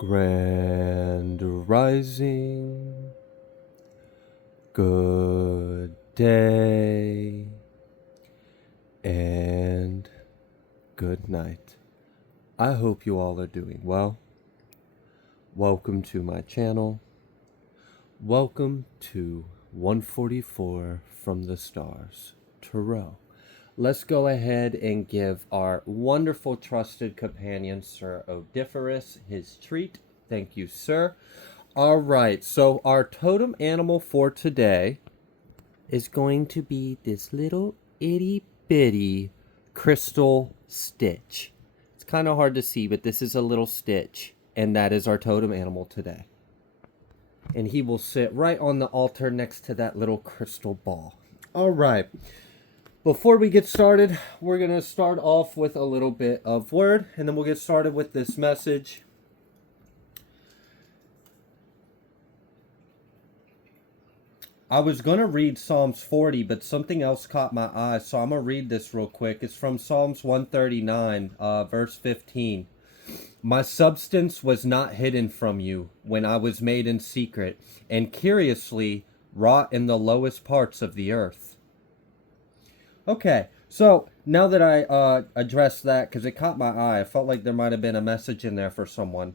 Grand rising, good day, and good night. I hope you all are doing well. Welcome to my channel. Welcome to 144 from the Stars, Tarot. Let's go ahead and give our wonderful trusted companion, Sir Odiferous, his treat. Thank you, sir. All right, so our totem animal for today is going to be this little itty bitty crystal stitch. It's kind of hard to see, but this is a little stitch, and that is our totem animal today. And he will sit right on the altar next to that little crystal ball. All right. Before we get started, we're going to start off with a little bit of word, and then we'll get started with this message. I was going to read Psalms 40, but something else caught my eye, so I'm going to read this real quick. It's from Psalms 139, verse 15. My substance was not hidden from you when I was made in secret, and curiously wrought in the lowest parts of the earth. Okay, so now that I addressed that, because it caught my eye, I felt like there might have been a message in there for someone.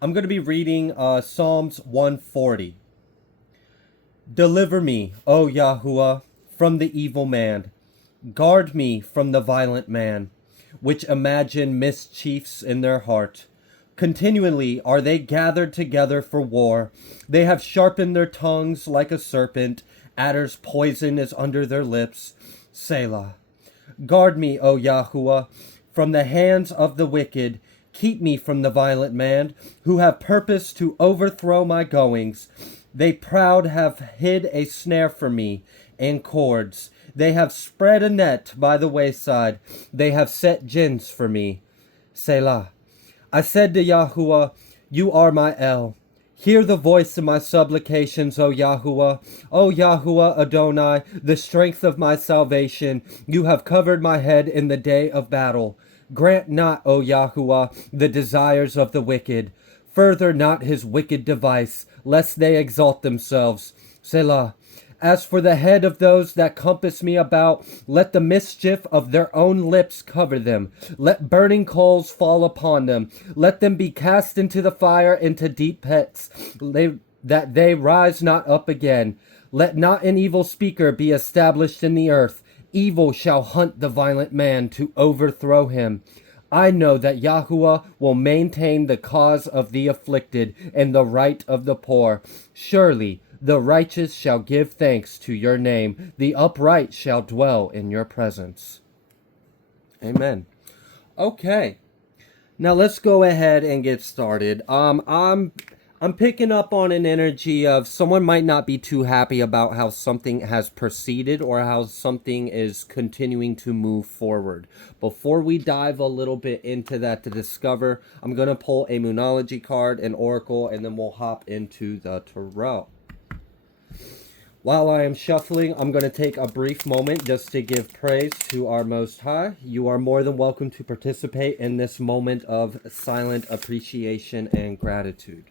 I'm going to be reading Psalms 140. Deliver me, O Yahuwah, from the evil man. Guard me from the violent man, which imagine mischiefs in their heart. Continually are they gathered together for war. They have sharpened their tongues like a serpent. Adder's poison is under their lips. Selah. Guard me, O Yahuwah, from the hands of the wicked. Keep me from the violent man, who have purpose to overthrow my goings. They proud have hid a snare for me, and cords. They have spread a net by the wayside. They have set gins for me. Selah. I said to Yahuwah, you are my El. Hear the voice of my supplications, O Yahuwah. O Yahuwah Adonai, the strength of my salvation. You have covered my head in the day of battle. Grant not, O Yahuwah, the desires of the wicked. Further not his wicked device, lest they exalt themselves. Selah. As for the head of those that compass me about, let the mischief of their own lips cover them. Let burning coals fall upon them. Let them be cast into the fire, into deep pits, that they rise not up again. Let not an evil speaker be established in the earth. Evil shall hunt the violent man to overthrow him. I know that Yahuwah will maintain the cause of the afflicted and the right of the poor. Surely the righteous shall give thanks to your name. The upright shall dwell in your presence. Amen. Okay. Now let's go ahead and get started. I'm picking up on an energy of someone might not be too happy about how something has proceeded or how something is continuing to move forward. Before we dive a little bit into that to discover, I'm going to pull a Moonology card, an Oracle, and then we'll hop into the Tarot. While I am shuffling, I'm going to take a brief moment just to give praise to our Most High. You are more than welcome to participate in this moment of silent appreciation and gratitude.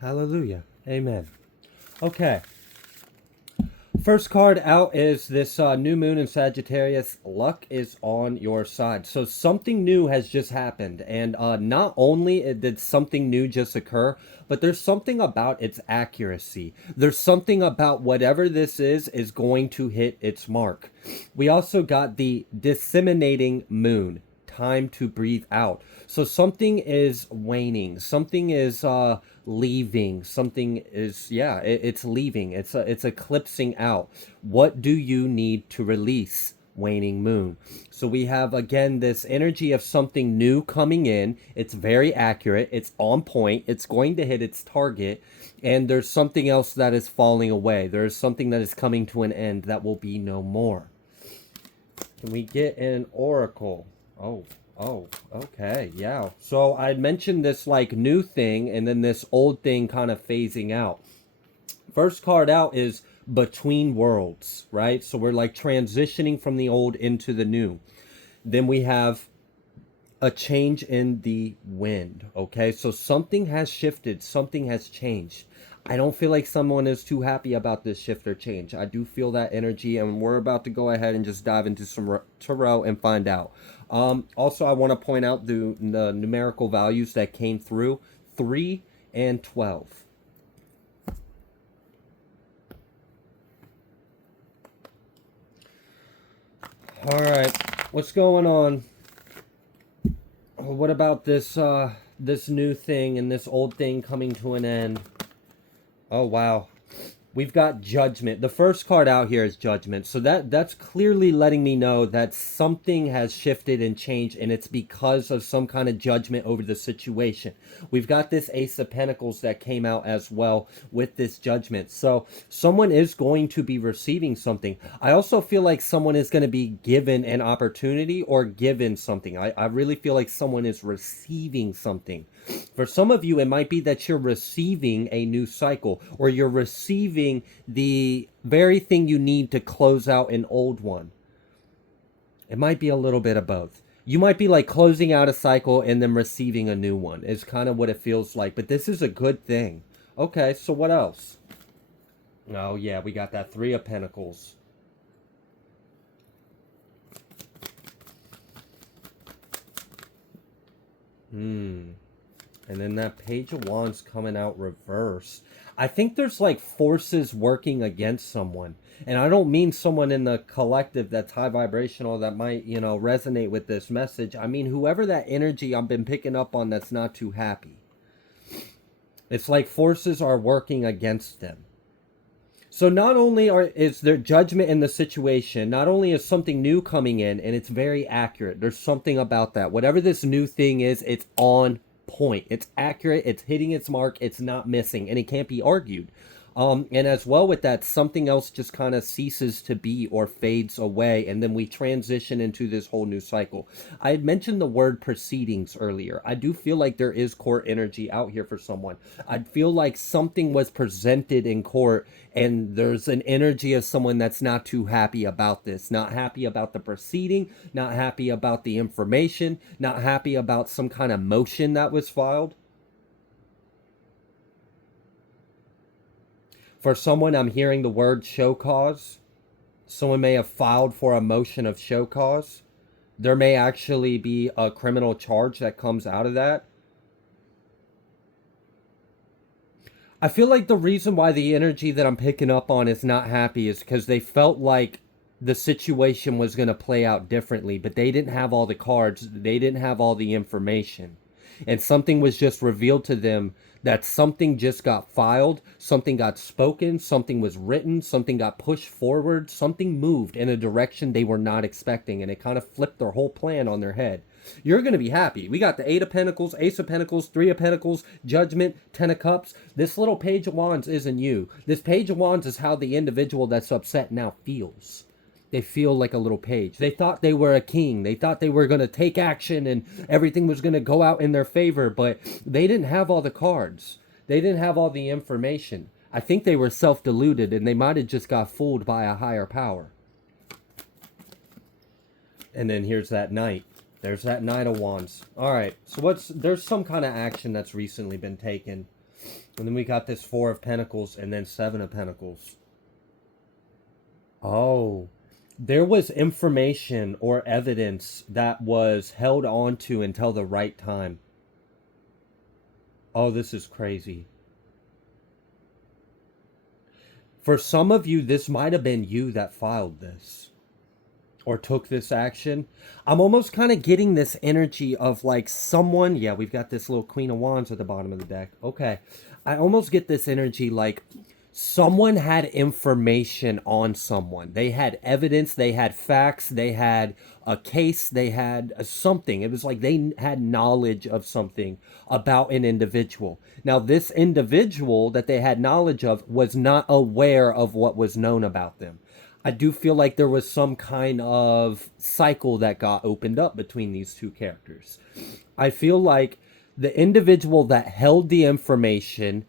Hallelujah. Amen. Okay. First card out is this new moon in Sagittarius. Luck is on your side. So something new has just happened. And not only did something new just occur, but there's something about its accuracy. There's something about whatever this is going to hit its mark. We also got the disseminating moon. Time to breathe out. So something is waning. Something is leaving. Something is, it's leaving. It's eclipsing out. What do you need to release? waning moon. So we have again this energy of something new coming in. It's very accurate, it's on point, it's going to hit its target, and there's something else that is falling away. There's something that is coming to an end that will be no more. Can we get an oracle? Oh, okay, yeah. So I mentioned this like new thing and then this old thing kind of phasing out. First card out is between worlds, right? So we're like transitioning from the old into the new. Then we have a change in the wind, okay? So something has shifted, something has changed. I don't feel like someone is too happy about this shift or change. I do feel that energy, and we're about to go ahead and just dive into some tarot and find out. Also, I want to point out the numerical values that came through, 3 and 12. All right, what's going on? What about this this new thing and this old thing coming to an end? Oh wow. We've got judgment. The first card out here is judgment. So that's clearly letting me know that something has shifted and changed, and it's because of some kind of judgment over the situation. We've got this Ace of Pentacles that came out as well with this judgment. So someone is going to be receiving something. I also feel like someone is going to be given an opportunity or given something. I really feel like someone is receiving something. For some of you, it might be that you're receiving a new cycle, or you're receiving the very thing you need to close out an old one. It might be a little bit of both. You might be like closing out a cycle and then receiving a new one is kind of what it feels like. But this is a good thing. Okay, so what else? Oh yeah, we got that 3 of Pentacles. And then that Page of Wands coming out reverse. I think there's like forces working against someone. And I don't mean someone in the collective that's high vibrational that might, you know, resonate with this message. I mean whoever that energy I've been picking up on that's not too happy. It's like forces are working against them. So not only is there judgment in the situation, not only is something new coming in, and it's very accurate. There's something about that. Whatever this new thing is, it's on point. It's accurate. It's hitting its mark. It's not missing, and it can't be argued. And as well with that, something else just kind of ceases to be or fades away, and then we transition into this whole new cycle. I had mentioned the word proceedings earlier. I do feel like there is court energy out here for someone. I feel like something was presented in court, and there's an energy of someone that's not too happy about this, not happy about the proceeding, not happy about the information, not happy about some kind of motion that was filed. For someone, I'm hearing the word show cause. Someone may have filed for a motion of show cause. There may actually be a criminal charge that comes out of that. I feel like the reason why the energy that I'm picking up on is not happy is because they felt like the situation was going to play out differently, but they didn't have all the cards. They didn't have all the information. And something was just revealed to them, that something just got filed, something got spoken, something was written, something got pushed forward, something moved in a direction they were not expecting, and it kind of flipped their whole plan on their head. You're going to be happy. We got the 8 of Pentacles, Ace of Pentacles, 3 of Pentacles, Judgment, 10 of Cups. This little Page of Wands isn't you. This Page of Wands is how the individual that's upset now feels. They feel like a little page. They thought they were a king. They thought they were going to take action and everything was going to go out in their favor, but they didn't have all the cards. They didn't have all the information. I think they were self-deluded, and they might have just got fooled by a higher power. And then here's that Knight. There's that Knight of Wands. All right, so there's some kind of action that's recently been taken. And then we got this 4 of Pentacles and then 7 of Pentacles. Oh, there was information or evidence that was held on to until the right time. Oh, this is crazy. For some of you, this might have been you that filed this or took this action. I'm almost kind of getting this energy of like someone, yeah, we've got this little Queen of Wands at the bottom of the deck. Okay. I almost get this energy like someone had information on someone. They had evidence, they had facts, they had a case, they had something. It was like they had knowledge of something about an individual. Now, this individual that they had knowledge of was not aware of what was known about them. I do feel like there was some kind of cycle that got opened up between these two characters. I feel like the individual that held the information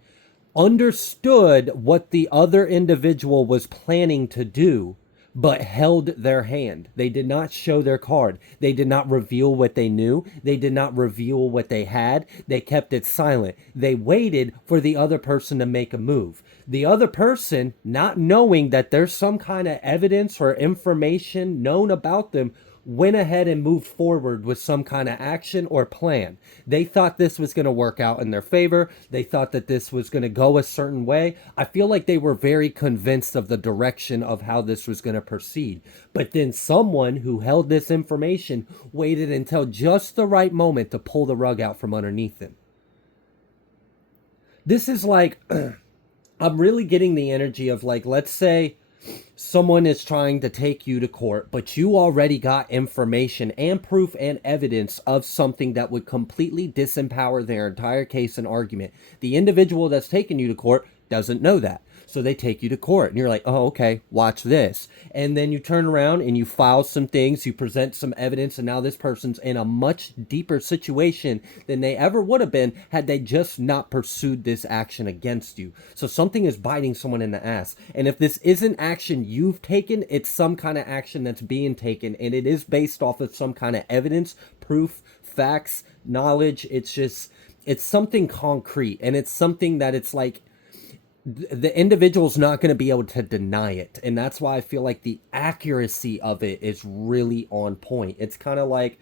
understood what the other individual was planning to do, but held their hand. They did not show their card. They did not reveal what they knew. They did not reveal what they had. They kept it silent. They waited for the other person to make a move. The other person, not knowing that there's some kind of evidence or information known about them, went ahead and moved forward with some kind of action or plan. They thought this was going to work out in their favor. They thought that this was going to go a certain way. I feel like they were very convinced of the direction of how this was going to proceed. But then someone who held this information waited until just the right moment to pull the rug out from underneath them. This is like, I'm really getting the energy of like, let's say someone is trying to take you to court, but you already got information and proof and evidence of something that would completely disempower their entire case and argument. The individual that's taking you to court doesn't know that. So they take you to court and you're like, oh, okay, watch this. And then you turn around and you file some things, you present some evidence, and now this person's in a much deeper situation than they ever would have been had they just not pursued this action against you. So something is biting someone in the ass. And if this isn't action you've taken, it's some kind of action that's being taken, and it is based off of some kind of evidence, proof, facts, knowledge. It's something concrete, and it's something that it's like, the individual's not going to be able to deny it. And that's why I feel like the accuracy of it is really on point. It's kind of like,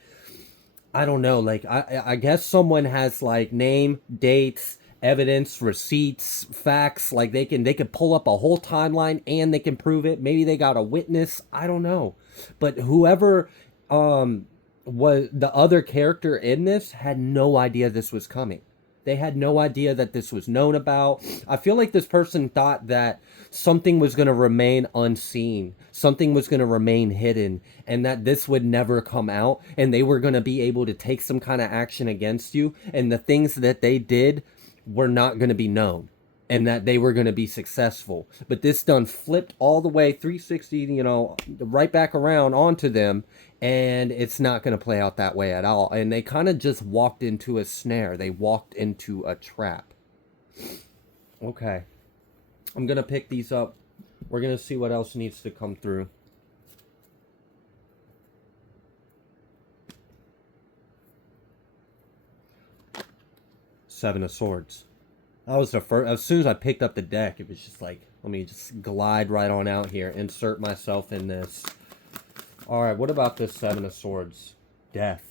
I don't know, like I guess someone has like name, dates, evidence, receipts, facts, like they can pull up a whole timeline and they can prove it. Maybe they got a witness, I don't know. But whoever was the other character in this had no idea this was coming. They had no idea that this was known about. I feel like this person thought that something was going to remain unseen, something was going to remain hidden, and that this would never come out, and they were going to be able to take some kind of action against you, and the things that they did were not going to be known, and that they were going to be successful. But this done flipped all the way 360, right back around onto them, and it's not going to play out that way at all. And they kind of just walked into a snare. They walked into a trap. Okay. I'm going to pick these up. We're going to see what else needs to come through. Seven of Swords. That was the first. As soon as I picked up the deck, it was just like, let me just glide right on out here. Insert myself in this. Alright, what about this Seven of Swords? Death.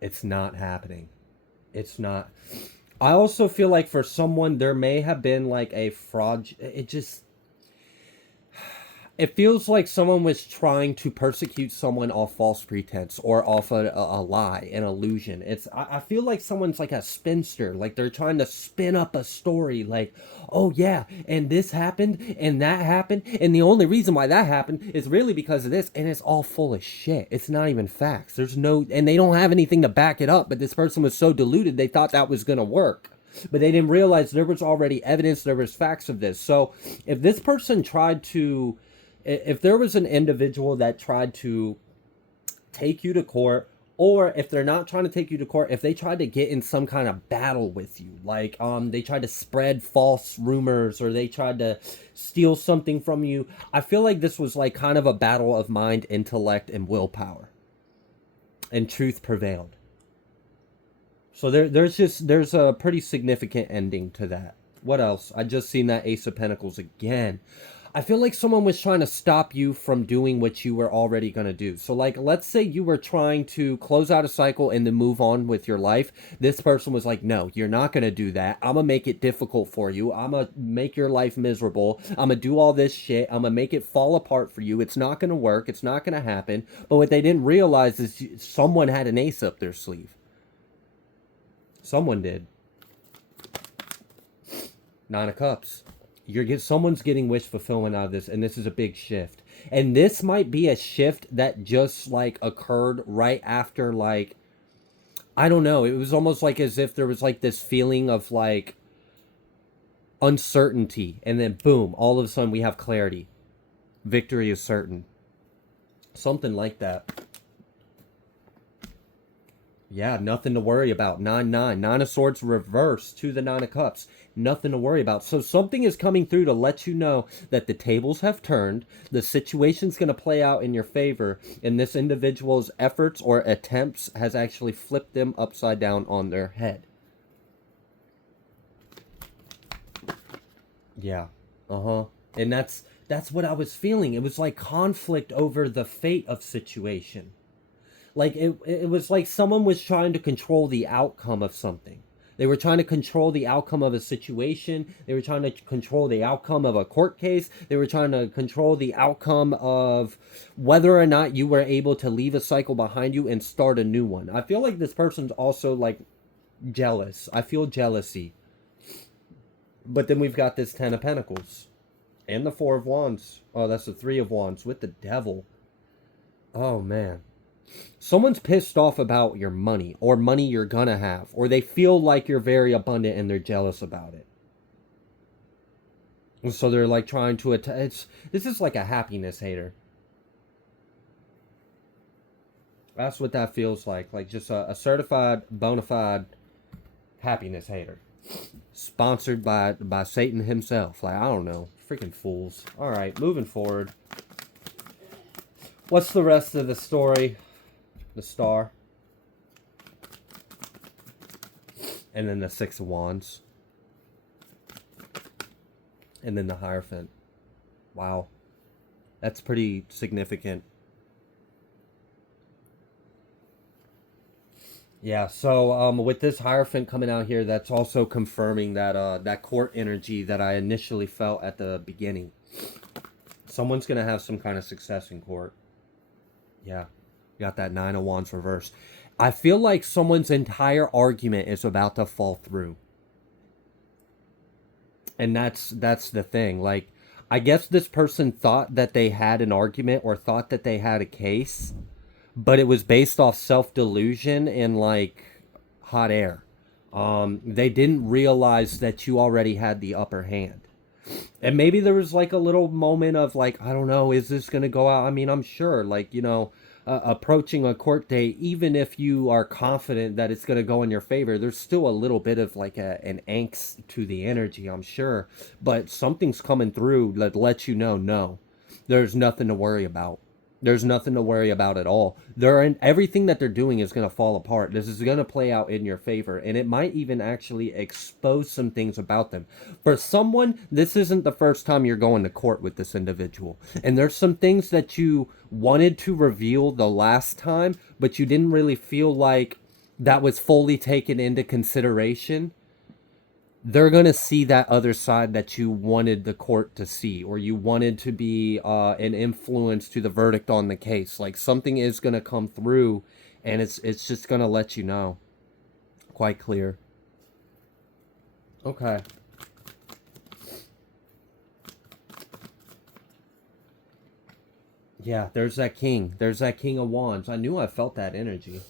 It's not happening. It's not. I also feel like for someone, there may have been like a fraud. It feels like someone was trying to persecute someone off false pretense or off a lie, an illusion. I feel like someone's like a spinster, like they're trying to spin up a story like, oh yeah, and this happened, and that happened, and the only reason why that happened is really because of this, and it's all full of shit. It's not even facts. And they don't have anything to back it up, but this person was so deluded they thought that was going to work. But they didn't realize there was already evidence, there was facts of this. So if this person if there was an individual that tried to take you to court, or if they're not trying to take you to court, if they tried to get in some kind of battle with you, like they tried to spread false rumors or they tried to steal something from you, I feel like this was like kind of a battle of mind, intellect, and willpower. And truth prevailed. So there's a pretty significant ending to that. What else? I just seen that Ace of Pentacles again. I feel like someone was trying to stop you from doing what you were already going to do. So like, let's say you were trying to close out a cycle and then move on with your life. This person was like, no, you're not going to do that. I'm going to make it difficult for you. I'm going to make your life miserable. I'm going to do all this shit. I'm going to make it fall apart for you. It's not going to work. It's not going to happen. But what they didn't realize is someone had an ace up their sleeve. Someone did. Nine of Cups. someone's getting wish fulfillment out of this, and this is a big shift. And this might be a shift that just like occurred right after, like, I don't know, it was almost like as if there was like this feeling of like uncertainty, and then boom, all of a sudden we have clarity. Victory is certain. Something like that. Yeah, nothing to worry about. 9-9. Nine of Swords reversed to the Nine of Cups. Nothing to worry about. So something is coming through to let you know that the tables have turned. The situation's going to play out in your favor. And this individual's efforts or attempts has actually flipped them upside down on their head. Yeah. Uh-huh. And that's what I was feeling. It was like conflict over the fate of situation. Like it was like someone was trying to control the outcome of something. They were trying to control the outcome of a situation. They were trying to control the outcome of a court case. They were trying to control the outcome of whether or not you were able to leave a cycle behind you and start a new one. I feel like this person's also like jealous. I feel jealousy. But then we've got this Ten of Pentacles and the Four of Wands. Oh, that's the Three of Wands with the Devil. Oh, man. Someone's pissed off about your money or money you're gonna have, or they feel like you're very abundant and they're jealous about it. And so they're like trying to this is like a happiness hater. That's what that feels like just a certified, bona fide happiness hater. Sponsored by Satan himself. Like, I don't know. Freaking fools. Alright, moving forward. What's the rest of the story? The Star. And then the Six of Wands. And then the Hierophant. Wow. That's pretty significant. Yeah, so with this Hierophant coming out here, that's also confirming that that court energy that I initially felt at the beginning. Someone's going to have some kind of success in court. Yeah, got that Nine of Wands reversed. I feel like someone's entire argument is about to fall through. And that's the thing. Like, I guess this person thought that they had an argument or thought that they had a case, but it was based off self-delusion and like hot air. They didn't realize that you already had the upper hand. And maybe there was like a little moment of like, I don't know, is this going to go out? I mean, I'm sure, like, you know, approaching a court date, even if you are confident that it's going to go in your favor, there's still a little bit of like an angst to the energy, I'm sure. But something's coming through that lets you know, no, there's nothing to worry about. There's nothing to worry about at all. Everything that they're doing is going to fall apart. This is going to play out in your favor. And it might even actually expose some things about them. For someone, this isn't the first time you're going to court with this individual. And there's some things that you wanted to reveal the last time, but you didn't really feel like that was fully taken into consideration. They're going to see that other side that you wanted the court to see, or you wanted to be an influence to the verdict on the case. Like, something is going to come through, and it's just going to let you know. Quite clear. Okay. Yeah, there's that king. There's that King of Wands. I knew I felt that energy.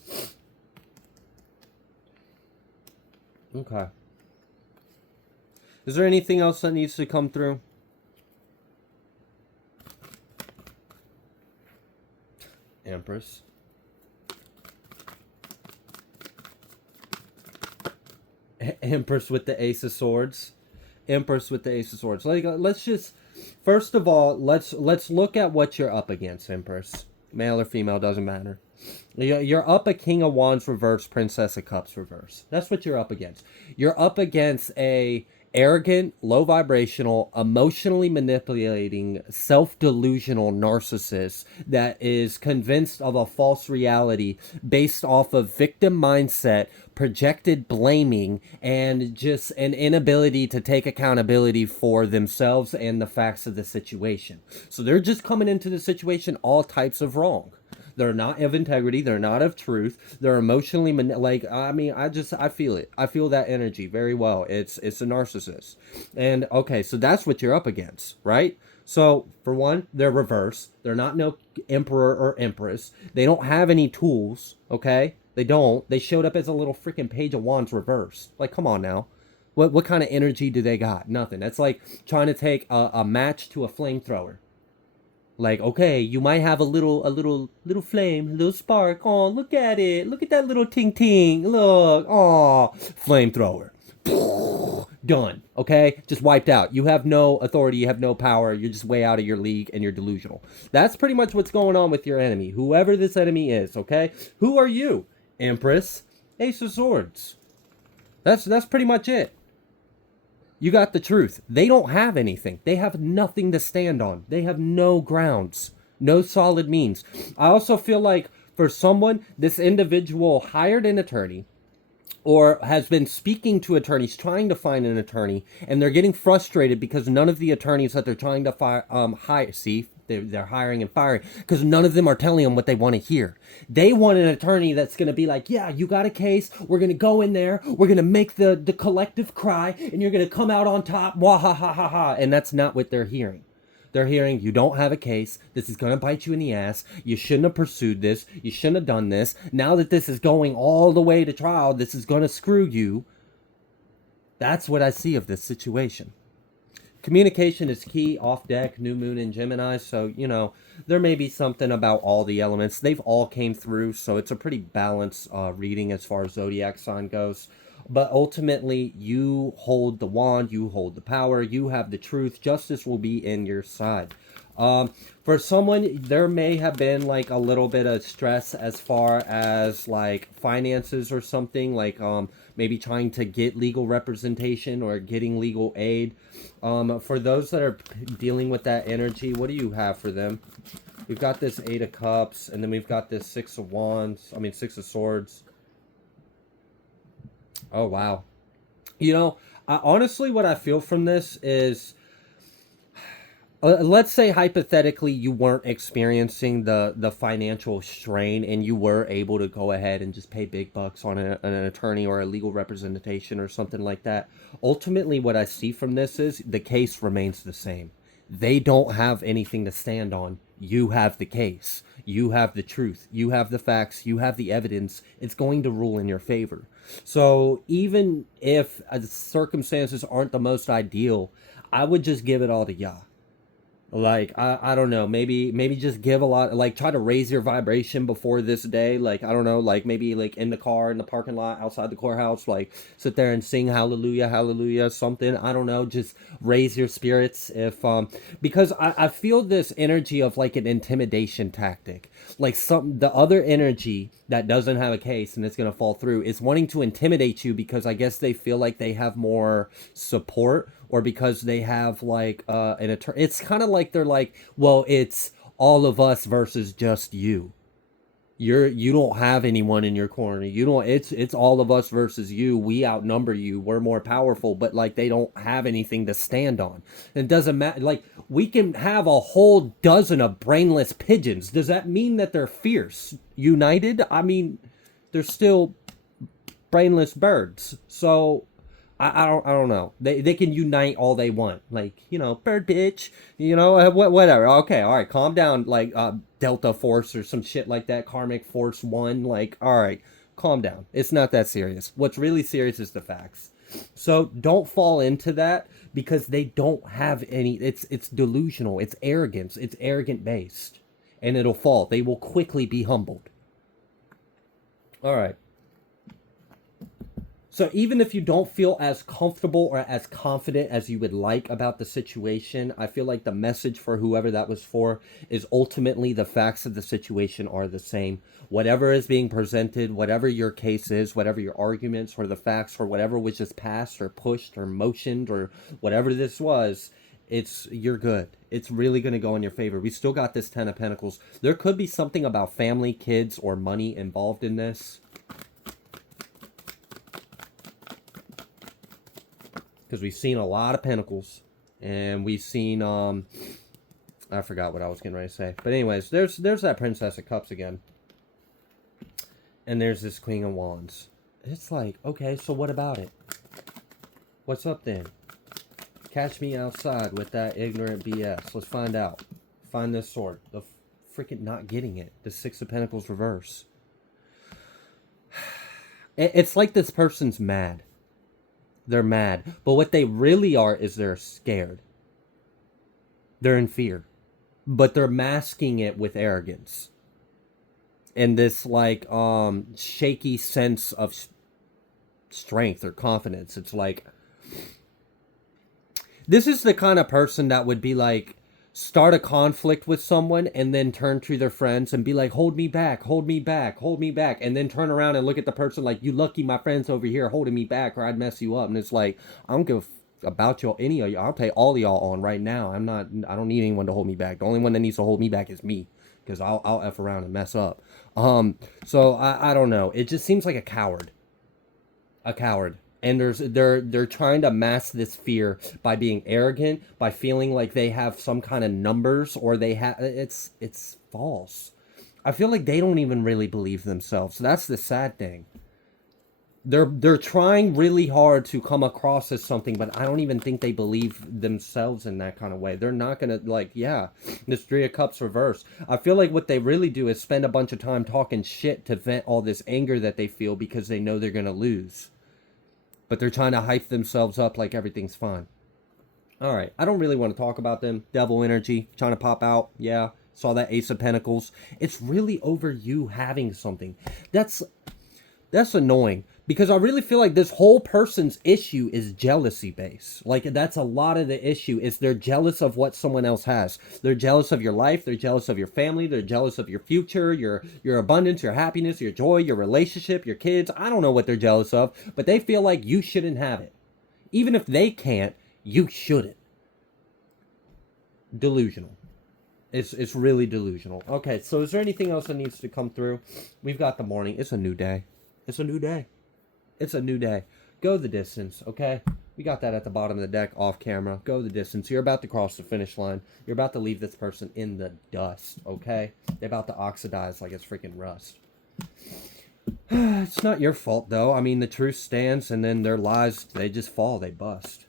Okay. Is there anything else that needs to come through? Empress. Empress with the Ace of Swords. Empress with the Ace of Swords. Let's just, first of all, let's look at what you're up against, Empress. Male or female, doesn't matter. You're up a King of Wands reverse, Princess of Cups reverse. That's what you're up against. You're up against a arrogant, low vibrational, emotionally manipulating, self-delusional narcissist that is convinced of a false reality based off of victim mindset, projected blaming, and just an inability to take accountability for themselves and the facts of the situation. So they're just coming into the situation all types of wrong. They're not of integrity. They're not of truth. They're emotionally I feel it. I feel that energy very well. It's a narcissist. And okay, so that's what you're up against, right? So for one, they're reverse. They're not no emperor or empress. They don't have any tools, okay? They don't. They showed up as a little freaking page of wands reverse. Like, come on now. What kind of energy do they got? Nothing. That's like trying to take a match to a flamethrower. Like, okay, you might have a little flame, a little spark. Oh, look at it. Look at that little ting ting. Look. Oh, flamethrower. Done. Okay? Just wiped out. You have no authority, you have no power, you're just way out of your league and you're delusional. That's pretty much what's going on with your enemy. Whoever this enemy is, okay? Who are you? Empress, Ace of Swords. That's pretty much it. You got the truth. They don't have anything. They have nothing to stand on. They have no grounds, no solid means. I also feel like for someone, this individual hired an attorney or has been speaking to attorneys, trying to find an attorney, and they're getting frustrated because none of the attorneys that they're trying to hire, see, they're hiring and firing because none of them are telling them what they want to hear. They want an attorney that's going to be like, yeah, you got a case. We're going to go in there. We're going to make the collective cry, and you're going to come out on top. Wah ha ha ha ha. And that's not what they're hearing. They're hearing, you don't have a case. This is going to bite you in the ass. You shouldn't have pursued this. You shouldn't have done this. Now that this is going all the way to trial, this is going to screw you. That's what I see of this situation. Communication is key off deck, new moon in Gemini. So, you know, there may be something about all the elements. They've all came through. So it's a pretty balanced reading as far as zodiac sign goes. But ultimately, you hold the wand, you hold the power, you have the truth. Justice will be in your side. For someone, there may have been like a little bit of stress as far as like finances or something, like maybe trying to get legal representation or getting legal aid. For those that are dealing with that energy, what do you have for them? We've got this Eight of Cups, and then we've got this Six of Swords. Oh, wow. You know, honestly, what I feel from this is, let's say hypothetically you weren't experiencing the financial strain and you were able to go ahead and just pay big bucks on an attorney or a legal representation or something like that. Ultimately, what I see from this is the case remains the same. They don't have anything to stand on. You have the case. You have the truth. You have the facts. You have the evidence. It's going to rule in your favor. So even if the circumstances aren't the most ideal, I would just give it all to Yah. Like, I don't know, maybe just give a lot, like try to raise your vibration before this day. Like, I don't know, like maybe like in the car, in the parking lot, outside the courthouse, like sit there and sing hallelujah, hallelujah, something. I don't know, just raise your spirits because I feel this energy of like an intimidation tactic. Like the other energy that doesn't have a case and it's going to fall through is wanting to intimidate you because I guess they feel like they have more support or because they have like an attorney. It's kind of like they're like, well, it's all of us versus just you. You don't have anyone in your corner. You don't. It's all of us versus you. We outnumber you. We're more powerful, but like they don't have anything to stand on. It doesn't matter. Like we can have a whole dozen of brainless pigeons. Does that mean that they're fierce? United? I mean, they're still brainless birds. So I don't know. They can unite all they want. Like, you know, bird bitch, you know, whatever. Okay, all right, calm down. Like Delta Force or some shit like that. Karmic Force 1. Like, all right, calm down. It's not that serious. What's really serious is the facts. So don't fall into that because they don't have any. It's delusional. It's arrogance. It's arrogant based, and it'll fall. They will quickly be humbled. All right. So even if you don't feel as comfortable or as confident as you would like about the situation, I feel like the message for whoever that was for is ultimately the facts of the situation are the same. Whatever is being presented, whatever your case is, whatever your arguments or the facts or whatever was just passed or pushed or motioned or whatever this was, you're good. It's really going to go in your favor. We still got this Ten of Pentacles. There could be something about family, kids, or money involved in this. Because we've seen a lot of pentacles, and we've seen I forgot what I was getting ready to say. But anyways, there's that Princess of Cups again. And there's this Queen of Wands. It's like, okay, so what about it? What's up then? Catch me outside with that ignorant BS. Let's find out. Find this sword. The freaking not getting it. The Six of Pentacles reverse. It's like this person's mad. They're mad. But what they really are is they're scared. They're in fear. But they're masking it with arrogance. And this like shaky sense of strength or confidence. It's like, this is the kind of person that would be like, start a conflict with someone and then turn to their friends and be like, hold me back, hold me back, hold me back. And then turn around and look at the person like, you lucky my friend's over here holding me back or I'd mess you up. And it's like, I don't give about y'all, any of y'all. I'll take all of y'all on right now. I don't need anyone to hold me back. The only one that needs to hold me back is me. Because I'll F around and mess up. So I don't know. It just seems like a coward. A coward. And they're trying to mask this fear by being arrogant, by feeling like they have some kind of numbers, or they have it's false. I feel like they don't even really believe themselves. That's the sad thing. They're trying really hard to come across as something, but I don't even think they believe themselves in that kind of way. They're not gonna, like, yeah, this Three of Cups reverse. I feel like what they really do is spend a bunch of time talking shit to vent all this anger that they feel because they know they're gonna lose. But they're trying to hype themselves up like everything's fine. Alright, I don't really want to talk about them. Devil energy, trying to pop out. Yeah, saw that Ace of Pentacles. It's really over you having something. That's annoying. Because I really feel like this whole person's issue is jealousy based. Like, that's a lot of the issue, is they're jealous of what someone else has. They're jealous of your life. They're jealous of your family. They're jealous of your future, your abundance, your happiness, your joy, your relationship, your kids. I don't know what they're jealous of, but they feel like you shouldn't have it. Even if they can't, you shouldn't. Delusional. It's really delusional. Okay, so is there anything else that needs to come through? We've got the morning. It's a new day. It's a new day. It's a new day. Go the distance, okay? We got that at the bottom of the deck off camera. Go the distance. You're about to cross the finish line. You're about to leave this person in the dust, okay? They're about to oxidize like it's freaking rust. It's not your fault, though. I mean, the truth stands, and then their lies, they just fall. They bust.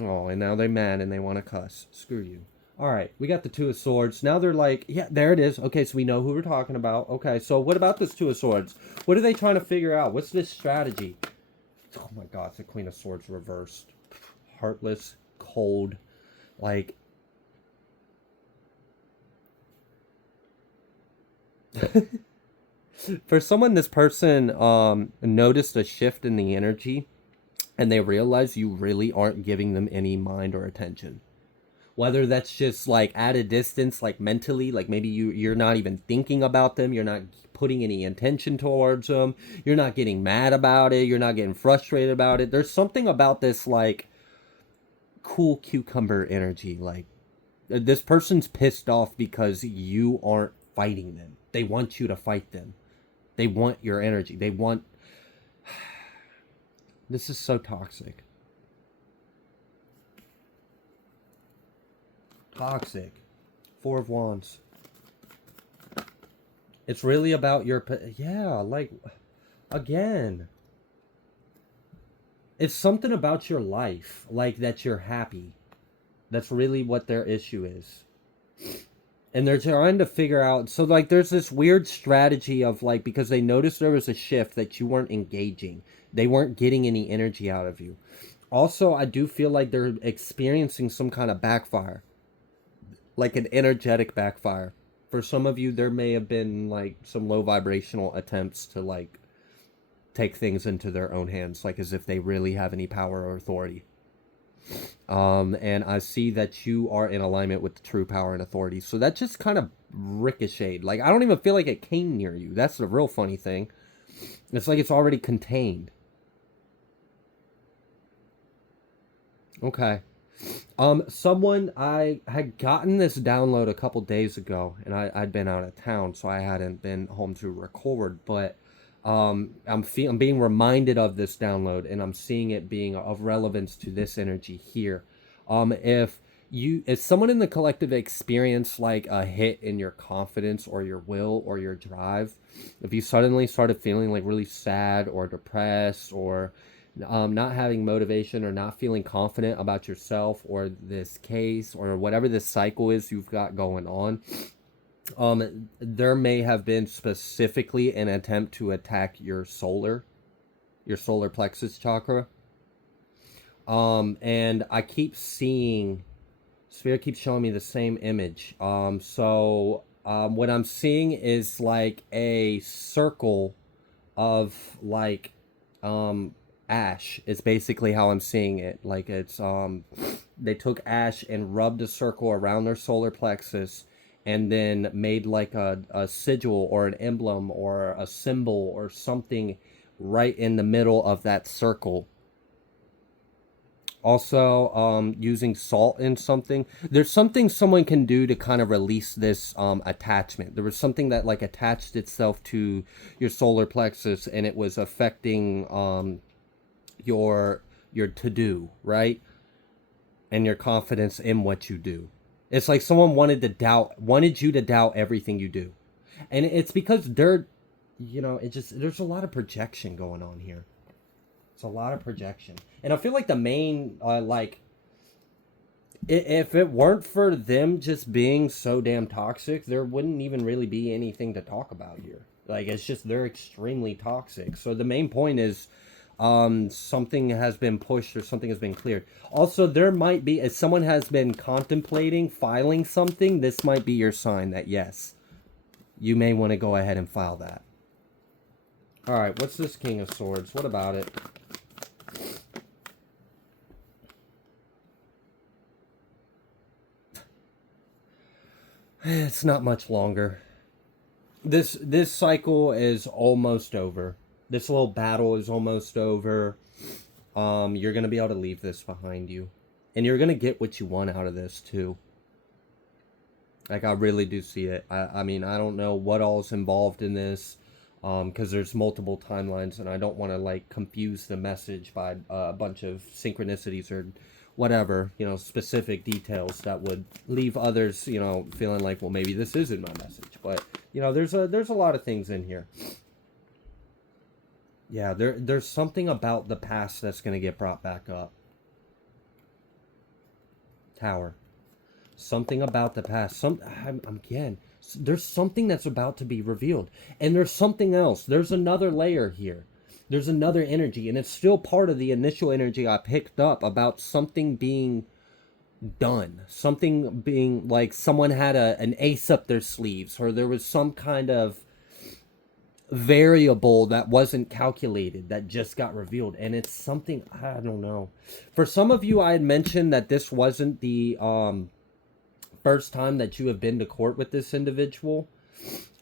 Oh, and now they're mad, and they want to cuss. Screw you. All right, we got the Two of Swords. Now they're like, yeah, there it is. Okay, so we know who we're talking about. Okay, so what about this Two of Swords? What are they trying to figure out? What's this strategy? Oh my God, it's the Queen of Swords reversed. Heartless, cold, like... For someone, this person noticed a shift in the energy, and they realize you really aren't giving them any mind or attention. Whether that's just like at a distance, like mentally, like maybe you're not even thinking about them, you're not putting any intention towards them, you're not getting mad about it, you're not getting frustrated about it. There's something about this like cool cucumber energy. Like, this person's pissed off because you aren't fighting them. They want you to fight them. They want your energy. They want... This is so toxic. Toxic. Four of Wands. It's really about your... Yeah, like... Again. It's something about your life. Like, that you're happy. That's really what their issue is. And they're trying to figure out... So, like, there's this weird strategy of, like... Because they noticed there was a shift that you weren't engaging. They weren't getting any energy out of you. Also, I do feel like they're experiencing some kind of backfire. Like an energetic backfire. For some of you, there may have been like some low vibrational attempts to like take things into their own hands, like as if they really have any power or authority. And I see that you are in alignment with the true power and authority. So that just kind of ricocheted. Like, I don't even feel like it came near you. That's the real funny thing. It's like it's already contained. Okay. Someone, I had gotten this download a couple days ago, and I'd been out of town, so I hadn't been home to record, but I'm being reminded of this download, and I'm seeing it being of relevance to this energy here. If if someone in the collective experienced like a hit in your confidence or your will or your drive, if you suddenly started feeling like really sad or depressed or not having motivation or not feeling confident about yourself or this case or whatever this cycle is you've got going on, there may have been specifically an attempt to attack your solar plexus chakra. And I keep seeing, Spirit keeps showing me the same image. What I'm seeing is like a circle of like ash is basically how I'm seeing it. Like it's they took ash and rubbed a circle around their solar plexus and then made like a sigil or an emblem or a symbol or something right in the middle of that circle. Also, using salt in something. There's something someone can do to kind of release this attachment. There was something that like attached itself to your solar plexus, and it was affecting your to-do, right? And your confidence in what you do. It's like someone wanted you to doubt everything you do. And it's because there's a lot of projection going on here. It's a lot of projection. And I feel like the main, if it weren't for them just being so damn toxic, there wouldn't even really be anything to talk about here. Like, it's just, they're extremely toxic. So the main point is, something has been pushed or something has been cleared. Also, there might be, if someone has been contemplating filing something, this might be your sign that yes, you may want to go ahead and file that. All right, what's this King of Swords? What about it? It's not much longer. This cycle is almost over. This little battle is almost over. You're gonna be able to leave this behind you, and you're gonna get what you want out of this too. Like, I really do see it. I mean, I don't know what all is involved in this, because there's multiple timelines, and I don't want to like confuse the message by a bunch of synchronicities or whatever, specific details that would leave others, feeling like, well, maybe this isn't my message. But there's a lot of things in here. Yeah, there's something about the past that's gonna get brought back up. Tower. Something about the past. Again, there's something that's about to be revealed. And there's something else. There's another layer here. There's another energy. And it's still part of the initial energy I picked up about something being done. Something being like someone had an ace up their sleeves. Or there was some kind of variable that wasn't calculated that just got revealed. And it's something, I don't know. For some of you, I had mentioned that this wasn't the first time that you have been to court with this individual.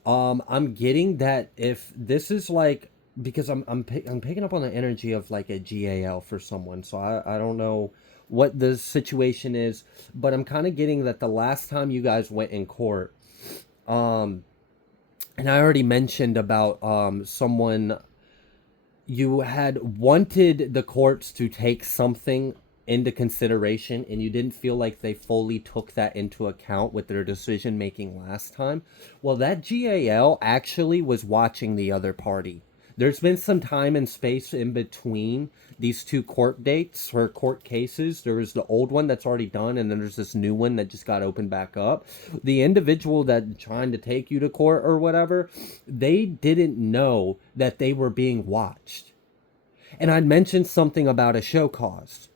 I'm getting that if this is like, because I'm picking up on the energy of like a GAL for someone, so I don't know what the situation is, but I'm kind of getting that the last time you guys went in court, and I already mentioned about someone, you had wanted the courts to take something into consideration, and you didn't feel like they fully took that into account with their decision making last time. Well, that GAL actually was watching the other party. There's been some time and space in between these two court dates or court cases. There was the old one that's already done, and then there's this new one that just got opened back up. The individual that trying to take you to court or whatever, they didn't know that they were being watched. And I'd mentioned something about a show cause.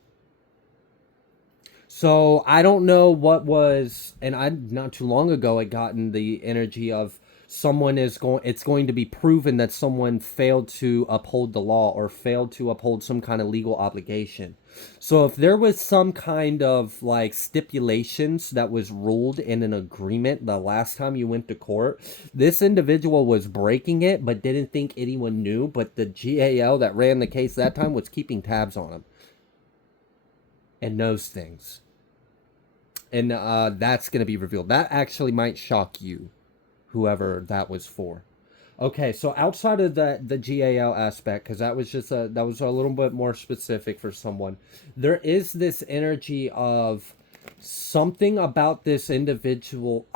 So I don't know what was, and I not too long ago had gotten the energy of it's going to be proven that someone failed to uphold the law or failed to uphold some kind of legal obligation. So if there was some kind of like stipulations that was ruled in an agreement the last time you went to court, this individual was breaking it but didn't think anyone knew, but the GAL that ran the case that time was keeping tabs on him and knows things. And that's going to be revealed. That actually might shock you, whoever that was for. Okay, so outside of the GAL aspect, because that was just that was a little bit more specific for someone, there is this energy of Something about this individual,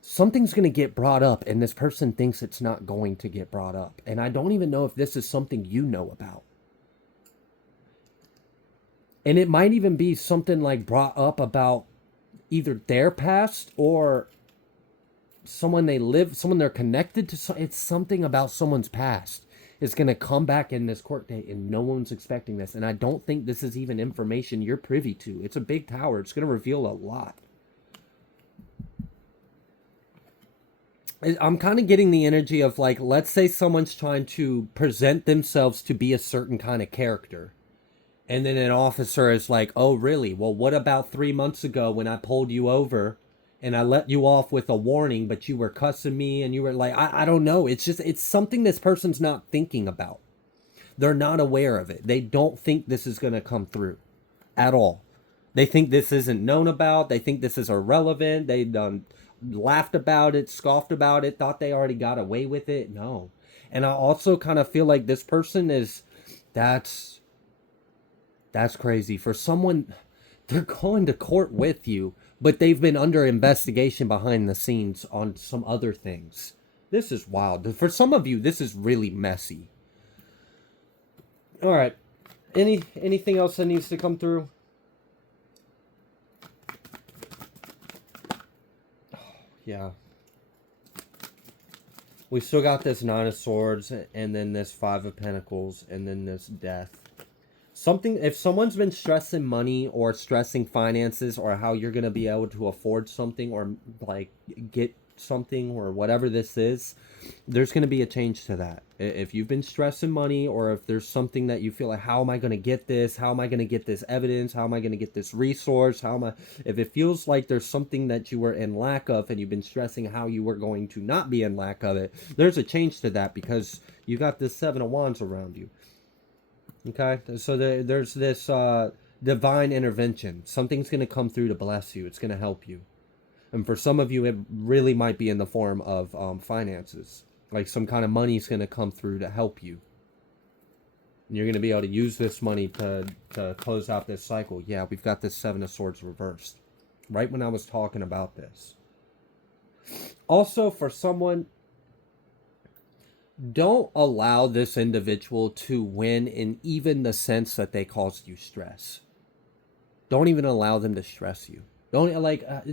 something's going to get brought up, and this person thinks it's not going to get brought up. And I don't even know if this is something you know about. And it might even be something like brought up about either their past or someone they're connected to. It's something about someone's past is going to come back in this court date, and no one's expecting this. And I don't think this is even information you're privy to. It's a big tower. It's going to reveal a lot. I'm kind of getting the energy of, like, let's say someone's trying to present themselves to be a certain kind of character. And then an officer is like, oh, really? Well, what about 3 months ago when I pulled you over and I let you off with a warning, but you were cussing me and you were like, I don't know. It's something this person's not thinking about. They're not aware of it. They don't think this is going to come through at all. They think this isn't known about. They think this is irrelevant. They laughed about it, scoffed about it, thought they already got away with it. No. And I also kind of feel like this person that's crazy. For someone, they're going to court with you, but they've been under investigation behind the scenes on some other things. This is wild. For some of you, this is really messy. All right. Anything else that needs to come through? Yeah. We still got this Nine of Swords, and then this Five of Pentacles, and then this Death. If someone's been stressing money or stressing finances or how you're going to be able to afford something or like get something or whatever this is, there's going to be a change to that. If you've been stressing money, or if there's something that you feel like, how am I going to get this? How am I going to get this evidence? How am I going to get this resource? If it feels like there's something that you were in lack of and you've been stressing how you were going to not be in lack of it, there's a change to that because you got this Seven of Wands around you. Okay, so there's this divine intervention. Something's going to come through to bless you. It's going to help you. And for some of you, it really might be in the form of finances. Like some kind of money is going to come through to help you. And you're going to be able to use this money to close out this cycle. Yeah, we've got this Seven of Swords reversed. Right when I was talking about this. Also, for someone, don't allow this individual to win in even the sense that they caused you stress. Don't even allow them to stress you.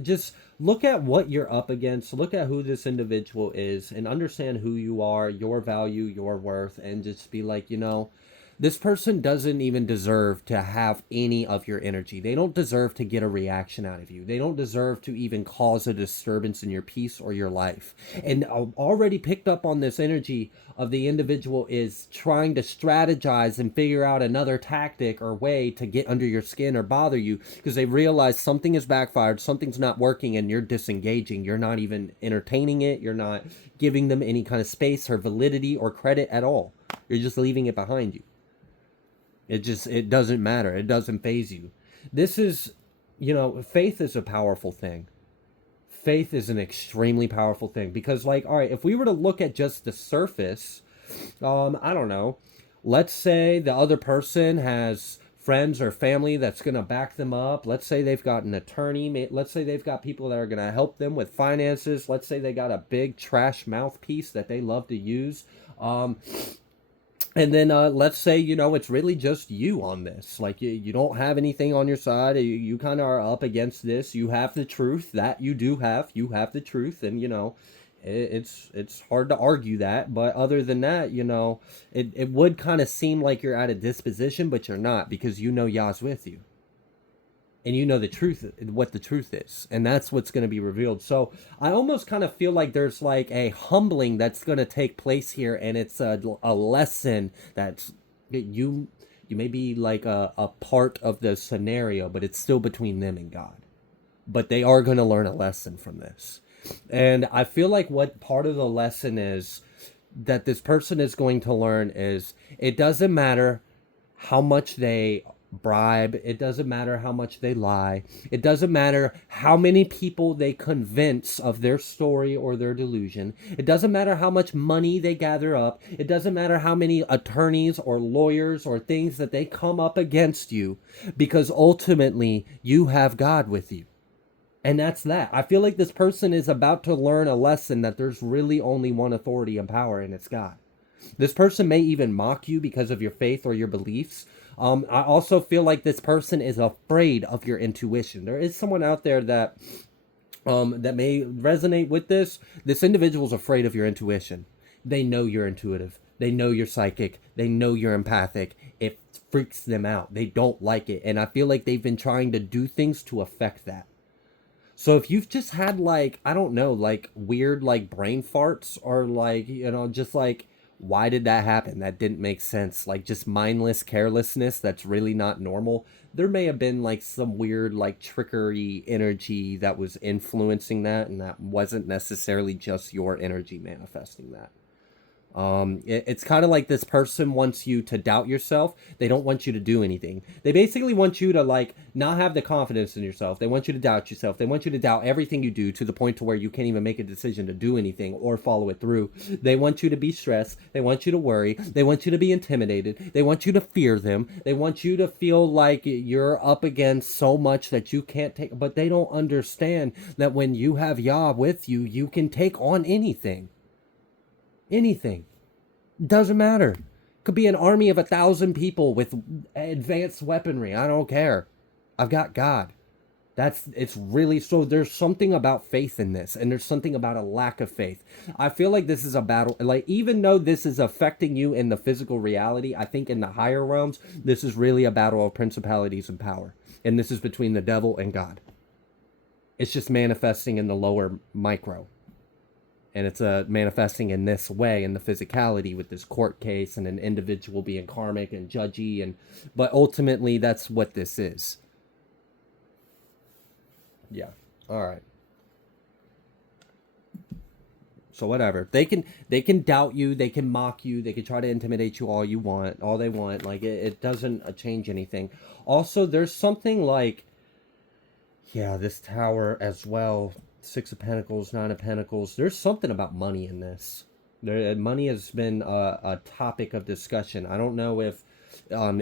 Just look at what you're up against. Look at who this individual is and understand who you are, your value, your worth, and just be like, this person doesn't even deserve to have any of your energy. They don't deserve to get a reaction out of you. They don't deserve to even cause a disturbance in your peace or your life. And I've already picked up on this energy of the individual is trying to strategize and figure out another tactic or way to get under your skin or bother you because they realize something is backfired, something's not working, and you're disengaging. You're not even entertaining it. You're not giving them any kind of space or validity or credit at all. You're just leaving it behind you. It doesn't matter. It doesn't faze you. This is, faith is a powerful thing. Faith is an extremely powerful thing because, all right, if we were to look at just the surface, I don't know, let's say the other person has friends or family that's going to back them up. Let's say they've got an attorney. Let's say they've got people that are going to help them with finances. Let's say they got a big trash mouthpiece that they love to use. And then let's say, it's really just you on this. Like, you don't have anything on your side. You kind of are up against this. You have the truth. That you do have. You have the truth. And, it's hard to argue that. But other than that, it would kind of seem like you're at a disposition, but you're not because Yah's with you. And the truth, what the truth is. And that's what's going to be revealed. So I almost kind of feel like there's like a humbling that's going to take place here. And it's a lesson that's you may be like a part of the scenario, but it's still between them and God. But they are going to learn a lesson from this. And I feel like what part of the lesson is that this person is going to learn is it doesn't matter how much they bribe. It doesn't matter how much they lie. It doesn't matter how many people they convince of their story or their delusion. It doesn't matter how much money they gather up. It doesn't matter how many attorneys or lawyers or things that they come up against you, because ultimately you have God with you. And that's that. I feel like this person is about to learn a lesson that there's really only one authority and power, and it's God. This person may even mock you because of your faith or your beliefs. I also feel like this person is afraid of your intuition. There is someone out there that that may resonate with this. This individual is afraid of your intuition. They know you're intuitive. They know you're psychic. They know you're empathic. It freaks them out. They don't like it. And I feel like they've been trying to do things to affect that. So if you've just had like, I don't know, like weird like brain farts, or like, just like, why did that happen? That didn't make sense. Like just mindless carelessness that's really not normal. There may have been like some weird like trickery energy that was influencing that, and that wasn't necessarily just your energy manifesting that. It's kind of like this person wants you to doubt yourself. They don't want you to do anything. They basically want you to like not have the confidence in yourself. They want you to doubt yourself. They want you to doubt everything you do, to the point to where you can't even make a decision to do anything or follow it through. They want you to be stressed. They want you to worry. They want you to be intimidated. They want you to fear them. They want you to feel like you're up against so much that you can't take, but they don't understand that when you have Yah with you, you can take on anything. Anything. Doesn't matter. Could be an army of 1,000 people with advanced weaponry. I don't care. I've got God. It's really, so there's something about faith in this, and there's something about a lack of faith. I feel like this is a battle. Like, even though this is affecting you in the physical reality, I think in the higher realms, this is really a battle of principalities and power. And this is between the devil and God. It's just manifesting in the lower micro. And it's manifesting in this way, in the physicality, with this court case and an individual being karmic and judgy, but ultimately that's what this is. Yeah. All right. So whatever. They can doubt you, they can mock you, they can try to intimidate you all they want. Like it doesn't change anything. Also, there's something like, yeah, this tower as well. 6 of Pentacles, 9 of Pentacles. There's something about money in this. Money has been a topic of discussion. I don't know if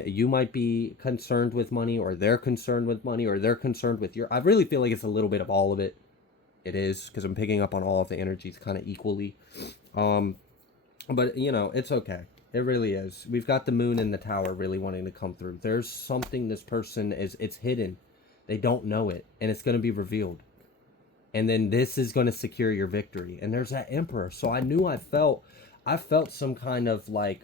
you might be concerned with money, or they're concerned with money, or they're concerned with your... I really feel like it's a little bit of all of it. It is, because I'm picking up on all of the energies kind of equally. But, it's okay. It really is. We've got the moon and the tower really wanting to come through. There's something this person it's hidden. They don't know it, and it's going to be revealed. And then this is going to secure your victory. And there's that Emperor. So I knew I felt some kind of like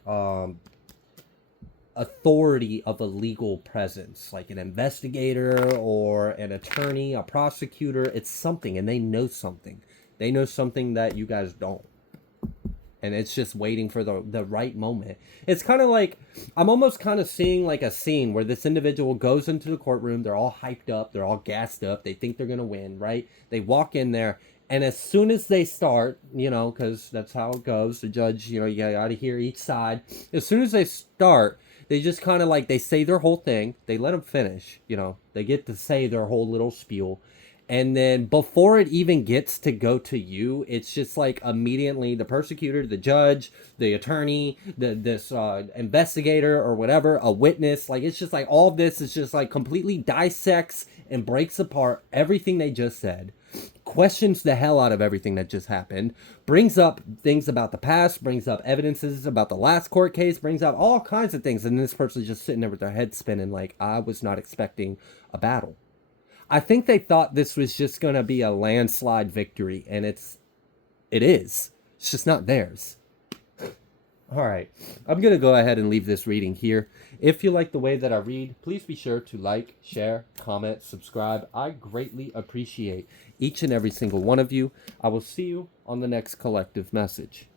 authority of a legal presence, like an investigator or an attorney, a prosecutor. It's something, and they know something. They know something that you guys don't. And it's just waiting for the right moment. It's kind of like, I'm almost kind of seeing like a scene where this individual goes into the courtroom. They're all hyped up. They're all gassed up. They think they're going to win, right? They walk in there. And as soon as they start, because that's how it goes. The judge, you got to hear each side. As soon as they start, they just kind of like, they say their whole thing. They let them finish, They get to say their whole little spiel. And then before it even gets to go to you, it's just like immediately the persecutor, the judge, the attorney, this investigator or whatever, a witness, like it's just like all of this is just like completely dissects and breaks apart everything they just said, questions the hell out of everything that just happened, brings up things about the past, brings up evidences about the last court case, brings up all kinds of things. And this person's just sitting there with their head spinning like, I was not expecting a battle. I think they thought this was just going to be a landslide victory, and it is. It's just not theirs. All right. I'm going to go ahead and leave this reading here. If you like the way that I read, please be sure to like, share, comment, subscribe. I greatly appreciate each and every single one of you. I will see you on the next collective message.